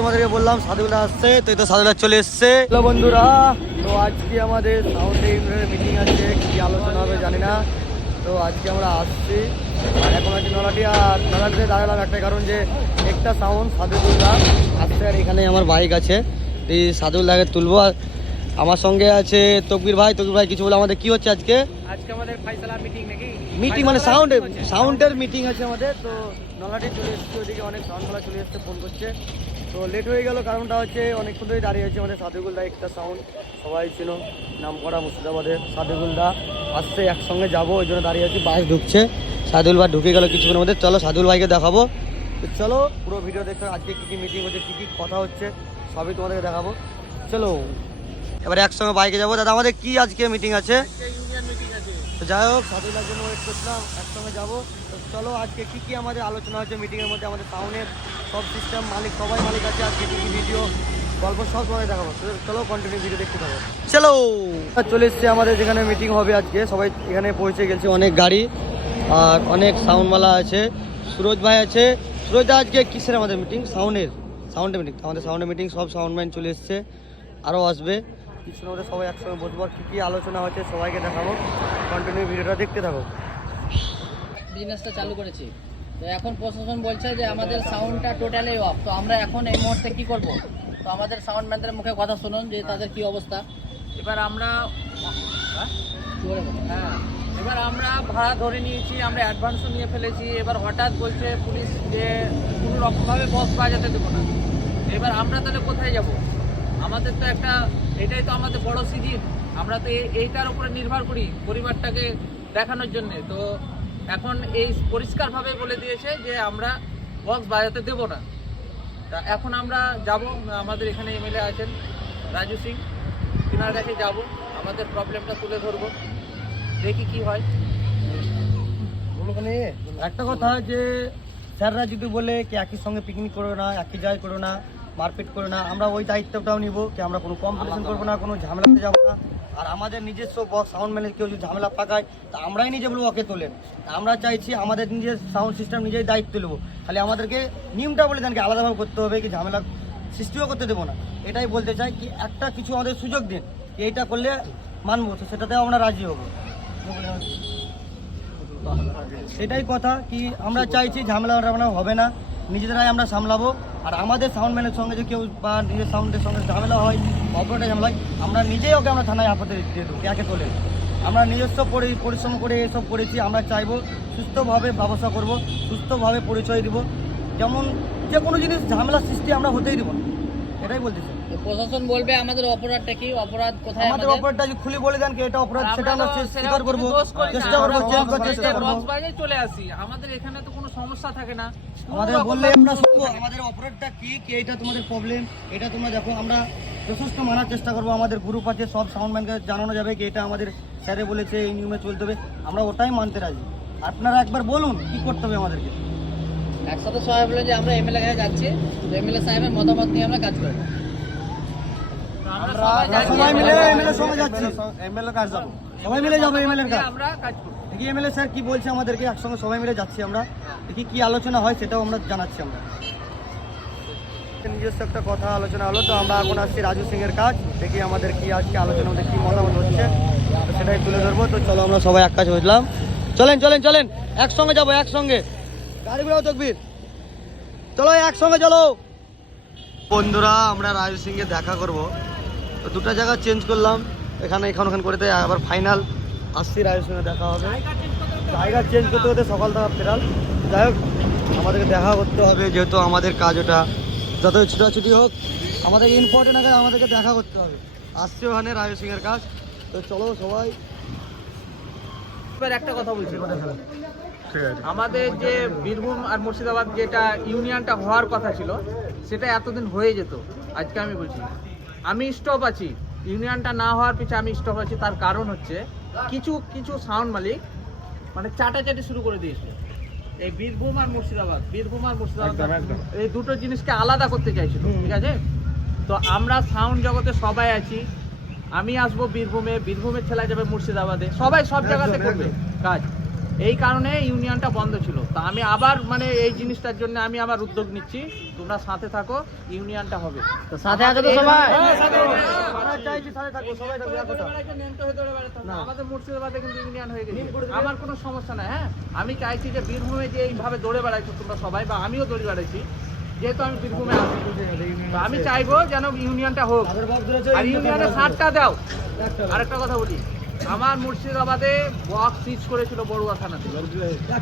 তোমাদেরকে বললাম সাধুগুলা আসছে, তো এই তো সাধুগুলা চলে এসছে। হ্যালো বন্ধুরা, তো আজকে আমাদের সাউন্ড ইউনিয়নের মিটিং আছে, কি আলোচনা হবে জানি না। তো আজকে আমরা আসছি, আর এখন আছি নলাটিয়া। আর নলাটিতে দাঁড়ালাম একটা কারণ, যে একটা সাউন্ড সাধুগুলা আসছে, আর এখানে আমার বাইক আছে, এই সাধুগুলাকে তুলবো। আর আমার সঙ্গে আছে তকবির ভাই। তকবির ভাই কিছু বলে, আমাদের কি হচ্ছে আজকে? আজকে আমাদের ফাইসালা মিটিং নাকি? মিটিং মানে সাউন্ডের মিটিং আছে আমাদের। তো নলাটি চলে এসছে, ওইদিকে অনেক সাউন্ডওয়ালা চলে এসছে, ফোন করছে। তো লেট হয়ে গেল, কারণটা হচ্ছে অনেকক্ষণ ধরেই দাঁড়িয়ে আছে আমাদের সাদেকুলদা। একটা সাউন্ড সবাই ছিল, নাম করা মুর্শিদাবাদের। সাদেকুলদা আসছে, একসঙ্গে যাবো, ওই জন্য দাঁড়িয়ে আছি। বাস ঢুকছে, সাদুল ভাই ঢুকে গেল কিছুক্ষণের মধ্যে। চলো সাদুল ভাইকে দেখাবো। তো চলো পুরো ভিডিও দেখতে, আজকে কী কী মিটিং হচ্ছে, কী কী কথা হচ্ছে, সবই তোমাদেরকে দেখাবো। চলো এবার একসঙ্গে বাইকে যাবো। দাদা আমাদের কি আজকে মিটিং আছে? ইউনিয়ন মিটিং আছে। তো যাই হোক, সাদুল্লার জন্য ওয়েট করছিলাম, একসঙ্গে যাবো। তো চলো আজকে কী কী আমাদের আলোচনা হচ্ছে মিটিংয়ের মধ্যে, আমাদের টাউনের সব সিস্টেম মালিক, সবাই মালিক আছে। আজকে কী কী ভিডিও গল্প সব তোমাদের দেখাবো। চলো কন্টিনিউ ভিডিও দেখতে থাকো। চলো চলে এসছে আমাদের যেখানে মিটিং হবে আজকে, সবাই এখানে পৌঁছে গেছে। অনেক গাড়ি আর অনেক সাউন্ডওয়ালা আছে। সুরজ ভাই আছে। সুরজ দা আজকে কিসের আমাদের মিটিং? সাউন্ডের মিটিং। আমাদের সাউন্ডের মিটিং, সব সাউন্ডম্যান চলে এসছে, আরও আসবে কিছুর মধ্যে। সবাই একসঙ্গে বসবো, কী কী আলোচনা হচ্ছে সবাইকে দেখাবো। কন্টিনিউ ভিডিওটা দেখতে থাকো। বিজনেসটা চালু করেছি, তো এখন প্রশাসন বলছে যে আমাদের সাউন্ডটা টোটালি অফ। তো আমরা এখন এই মুহূর্তে কি করব? তো আমাদের সাউন্ডম্যানদের মুখে কথা শুনুন যে তাদের কি অবস্থা। এবার আমরা এবার আমরা ভাড়া ধরে নিয়েছি, আমরা অ্যাডভান্সও নিয়ে ফেলেছি। এবার হঠাৎ বলছে পুলিশ যে কোনো রকমভাবে বক্স বাজাতে দেবো না। এবার আমরা তাহলে কোথায় যাব? আমাদের তো একটা, এটাই তো আমাদের বড় সিজন, আমরা তো এইটার উপরে নির্ভর করি পরিবারটাকে দেখানোর জন্যে। তো এখন এই পরিষ্কারভাবে বলে দিয়েছে যে আমরা বক্স বাজাতে দেব না। তা এখন আমরা যাব, আমাদের এখানে এমএলএ আছেন রাজু সিং, তিনার কাছে যাব, আমাদের প্রবলেমটা তুলে ধরবো, দেখি কি হয়। একটা কথা, যে স্যাররা যদি বলে কি একই সঙ্গে পিকনিক করো না, একই জায়গায় করো না, মারপিট করো না, আমরা ওই দায়িত্বটাও নিব কি আমরা কোনো কম্পিটিশন করবো না, কোনো ঝামেলাতে যাবো না। আর আমাদের নিজস্ব বক্স সাউন্ড ম্যানের কেউ যদি ঝামেলা পাকায়, তা আমরাই নিজে বলবো ওকে তোলেন। আমরা চাইছি আমাদের নিজের সাউন্ড সিস্টেম নিজেই দায়িত্ব নেবো। খালি আমাদেরকে নিয়মটা বলে দেন কি আলাদাভাবে করতে হবে, কি ঝামেলা সৃষ্টিও করতে দেবো না। এটাই বলতে চাই, কি একটা কিছু আমাদের সুযোগ দিন, এইটা করলে মানবো, তো সেটাতেও আমরা রাজি হবো। সেটাই কথা, কি আমরা চাইছি ঝামেলা হবে না, নিজেরাই আমরা সামলাবো। আর আমাদের সাউন্ডম্যানের সঙ্গে যে কেউ বা নিজের সাউন্ডের সঙ্গে ঝামেলা হয়, অপরটা ঝামেলা হয়, আমরা নিজেই ওকে আমরা থানায় আপত্তি দিয়ে দেবো, একে তোলে। আমরা নিজস্ব পরিশ্রম করে এসব করেছি। আমরা চাইবো সুস্থভাবে ব্যবসা করব, সুস্থভাবে পরিচয় দিব। যেমন যে কোনো জিনিস ঝামেলা সৃষ্টি আমরা হতেই দিব না, এটাই বলতেছি। প্রশাসন বলবে আমাদের অপরাধটা কি, অপরাধ কোথায়, আমাদের অপরাধটা যদি খুলে বলে দেন কি এটা অপরাধ, সেটা আমরা স্বীকার করবো, চেষ্টা করবো, চেঞ্জ করার চেষ্টা করবো। চলে আসি, আমাদের এখানে তো কোনো সমস্যা থাকে না, আমাদের বললে আমরা শুনবো আমাদের অপরাধটা কি কি, এটা তোমাদের প্রবলেম, এটা তোমরা দেখো। আমরা যথেষ্ট মানার চেষ্টা করবো। আমাদের গ্রুপ আছে, সব সাউন্ডম্যানকে জানানো যাবে কি এটা আমাদের স্যারে বলেছে, এই নিয়মে চলতে হবে, আমরা ওটাই মানতে রাজি। আপনারা একবার বলুন কি করতে হবে আমাদেরকে। একসাথে সবাই বলে যে আমরা এমএলএ কাছে যাচ্ছি, তো এমএলএ সাহেবের মতামত নিয়ে আমরা কাজ করবো। সবাই মিলে এমএলএ সঙ্গে যাচ্ছি, এমএলএ কাজ যাবো, সবাই মিলে যাবো এমএলএর কাছে। আমরা কাজ করবো, দেখি এমএলএ স্যার কি বলছে আমাদেরকে, একসঙ্গে সবাই মিলে যাচ্ছি আমরা। দেখি কি আলোচনা হয়, সেটাও আমরা জানাচ্ছি। আমরা নিজস্ব একটা কথা আলোচনা হলো, তো আমরা এখন আসছি রাজু সিং এর কাজ। দেখি আমাদের কি আজকে আলোচনা মধ্যে কি মতামত হচ্ছে, তো সেটাই তুলে ধরবো। তো চলো আমরা সবাই এক কাজ বুঝলাম, চলেন চলেন চলেন, একসঙ্গে যাবো, একসঙ্গে গাড়িগুলো তকবীর, চলো একসঙ্গে চলো। বন্ধুরা আমরা রাজু সিং এর দেখা করব, তো দুটো জায়গা চেঞ্জ করলাম, এখানে ওখানে করে দেয়, আবার ফাইনাল আসছি রাজু সিং এর দেখা হবে। জায়গা চেঞ্জ করতে করতে সকাল থেকে ফেরাল। যাই হোক, আমাদেরকে দেখা করতে হবে, যেহেতু আমাদের কাজ ওটা, যত ছুটাছুটি হোক আমাদের ইম্পর্টেন্ট আগে আমাদেরকে দেখা করতে হবে। আসছে ওখানে রাজু সিং এর কাজ, তো চলো সবাই। এবার একটা কথা বলছি, আমাদের যে বীরভূম আর মুর্শিদাবাদ যেটা ইউনিয়নটা হওয়ার কথা ছিল, সেটা এতদিন হয়ে যেত। আজকে আমি বলছি আমি স্টপ আছি, ইউনিয়নটা না হওয়ার পিছনে আমি স্টপ আছি। তার কারণ হচ্ছে কিছু কিছু সাউন্ড মালিক মানে চাটাচাটি শুরু করে দিয়েছিল। এই বীরভূম আর মুর্শিদাবাদ এই দুটো জিনিসকে আলাদা করতে চাইছিল, ঠিক আছে? তো আমরা সাউন্ড জগতে সবাই আছি, আমি আসবো বীরভূমের ছেলে যাবে মুর্শিদাবাদে, সবাই সব জায়গাতে করবে কাজ। এই কারণে ইউনিয়নটা বন্ধ ছিল। তা আমি আবার মানে এই জিনিসটার জন্য আমি আবার উদ্যোগ নিচ্ছি, তোমরা সাথে থাকো, ইউনিয়নটা হবে। তো সাথে আছো তো সবাই? হ্যাঁ, সাথে আছি। আমরা চাইছি সাথে থাকো, সবাই থাকো একতা। না। আমাদের মুর্শিদাবাদে কিন্তু ইউনিয়ন হয়ে গেছে, আমার কোনো সমস্যা নাই। হ্যাঁ, আমি চাইছি যে বীরভূমে যে এইভাবে দৌড়ে বেড়াইছো তোমরা সবাই, বা আমিও দৌড়ে বেড়াইছি, যেহেতু আমি বীরভূমে আছি, তো আমি চাইবো যেন ইউনিয়নটা হোক, আর ইউনিয়নের সারটা দাও। আরেকটা কথা বলি, আমার মুর্শিদাবাদে বক্স সিজ করেছিল বড়ুয়া থানাতে,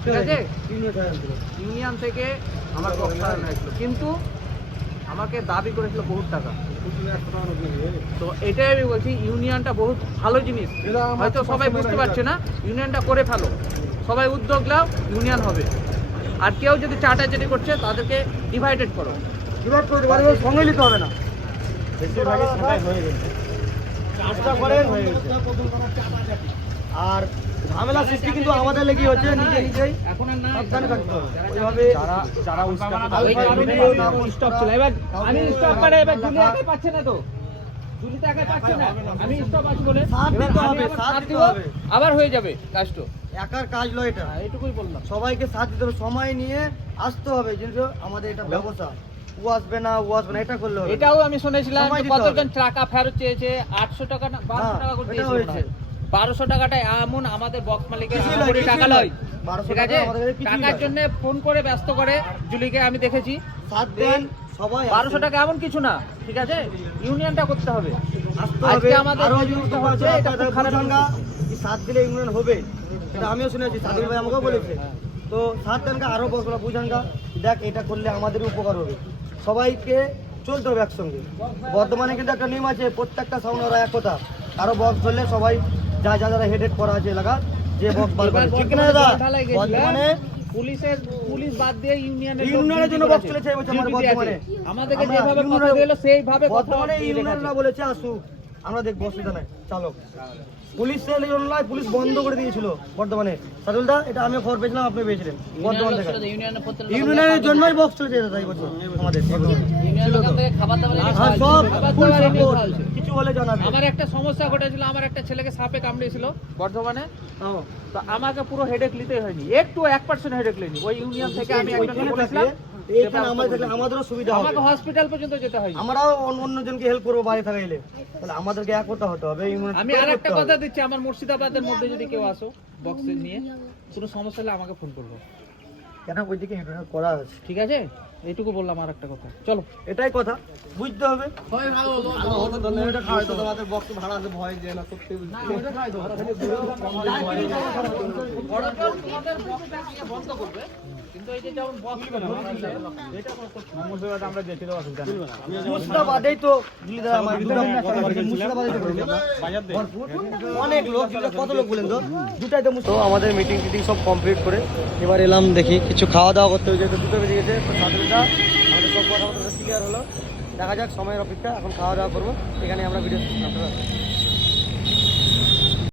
ঠিক আছে? ইউনিয়ন থেকে আমার বক্স হারানো হয়েছিল, কিন্তু আমাকে দাবি করেছিল বহুত টাকা। তো এটাই আমি বলছি, ইউনিয়নটা বহুত ভালো জিনিস, হয়তো সবাই বুঝতে পারছে না। ইউনিয়নটা করে ফেলো, সবাই উদ্যোগ নাও, ইউনিয়ন হবে। আর কেউ যদি চাটাচাটি করছে তাদেরকে ডিভাইডেড করো। বিভাগ করতে পারবে, সঙ্গে নিতে হবে না। কাজটা করেন হয়ে গেছে। আর ঝামেলা সৃষ্টি কিন্তু আমাদের লেগে হচ্ছে, নিজে নিজেই এখন আর না, সাবধানে থাকতে হবে। ওইভাবে যারা ওই কারণে স্টপ ছিল। এবার আমি স্টপ করে, এবার জুলি একাই পাচ্ছে না, তো জুলি তো একাই পাচ্ছে না, আমি স্টপ আছি বলে সাথ এবার দিতে আমি হবে, আবার সাথ সাথ দিতে দিব, হবে। আবার হয়ে যাবে কাজটা। একার কাজ নয় এটা, এইটুকুই বললাম। সবাইকে সাথ দিতে হবে, সময় নিয়ে আসতে হবে। যেহেতু আমাদের এটা ব্যবসা, ও আসবে না এটা করলে হবে না। এটাও আমি শুনেছিলাম সময় যে দিতে কতজন হবে। টাকা ফেরত চেয়েছে, 800 টাকা না 1200 টাকা করে এটা দিয়েছিল মনে হয়। হয়েছে। 1200 টাকাটা এমন আমাদের বক্স মালিকের কিছুই আহামরি নয়, টাকা কিছুই নয়, নয়। 1200 ঠিক টাকা আছে? আমাদের কাছে কিছুই টাকার নয়। জন্য ফোন করে ব্যস্ত করে জুলিকে আমি দেখেছি। সাথ দেন সবাই, 1200 টাকা এমন কিছু না, ঠিক আছে? ইউনিয়নটা করতে হবে। আসতে হবে। আজকে আমাদের আরো যে যদি জিনিসটা তোমার হচ্ছে, এটা খুব খারাপ বুঝাঙ্গা, কি সাথ দিলে ইউনিয়ন হবে, এটা আমিও শুনেছি, সাদুল ভাই আমাকেও বলেছে। তো সাথ দেনকে আরো বসলা বুঝাঙ্গা, দেখ এটা করলে আমাদেরই উপকার হবে, সবাইকে চলতে হবে একসঙ্গে। বর্তমানে কিন্তু একটা নিয়ম আছে, প্রত্যেকটা সাউন্ড ওরা এক কথা, কারো বক্স ধরলে সবাই যারা হেড করা আছে এলাকা, যে বক্স বার করে, এবার ঠিক না দাদা? ঢালাই গেছিল, বর্তমানে পুলিশ বাদ দিয়ে ইউনিয়নের জন্য বক্স চলেছে এই বছর আমাদের বর্তমানে। আমাদেরকে আমরা যেভাবে কথা ইউনিয়নের- দিল সেইভাবে কথা বর্তমানে দিয়ে ইউনিয়নরা দেখাচ্ছে। বলেছে আসুক, আমরা দেখবো, অসুবিধা নাই, চালক। পুলিশের জন্য পুলিশ বন্ধ করে দিয়েছিল বর্তমানে। সাদুলদা, এটা আমিও খবর পেয়েছিলাম, আপনি পেয়েছিলেন বর্তমান থেকে। ইউনিয়নের জন্যই বক্স চলেছে দাদা এই বছর আমাদের বর্তমানে। হ্যাঁ, সব full support, কিছু হলে জানাবে। আমার একটা সমস্যা ঘটেছিল, আমার একটা ছেলেকে সাপে কামড়িয়েছিল বর্ধমানে, হ্যাঁ। তো আমাকে পুরো হেডেক নিতে হয়নি, একটু 1% হেডেক নিইনি। ওই ইউনিয়ন থেকে আমি একজনকে ওইখানে বলেছিলাম, থাকলে, এইখানে আমাদের থাকলে আমাদেরও সুবিধা হবে। আমাকে হসপিটাল পর্যন্ত যেতে হয়নি। আমরাও অন্যজনকে হেল্প করবো বাড়ি থাকাইলে, তাহলে আমাদেরকে একতা হতে হবে। ইউনিয়ন আমি আর একটা করতে কথা হবে। দিচ্ছি, আমার মুর্শিদাবাদের মধ্যে যদি কেউ আসো বক্স নিয়ে, কোনো সমস্যা হলে আমাকে ফোন করবো, কেন ওইদিকে ইন্টারনেট করা আছে, ঠিক আছে? এইটুকু বললাম। আর একটা কথা, চলো। এটাই কথা, বুঝতে হবে। বন্ধ করবে, কিন্তু এই যে যেমন বক্স আমরা যেতে দেওয়া অসুবিধা নেই। মুর্শিদাবাদেই তো দিল্লি দাদা আমার মুর্শিদাবাদেই তো করেছি আমরা। ভরপুর। অনেক লোক, কত লোক বলেন তো? দুটাই তো আমাদের মিটিং টিটিং সব কমপ্লিট করে এবার এলাম, দেখি কিছু খাওয়া দাওয়া করতে হয়েছে, তো দুটো বেজে গেছে। তো সাদুলদা আমাদের সব কথাবার্তা ক্লিয়ার হলো, দেখা যাক সময়ের অপেক্ষা, এখন খাওয়া দাওয়া করবো। এখানে আমরা ভিডিও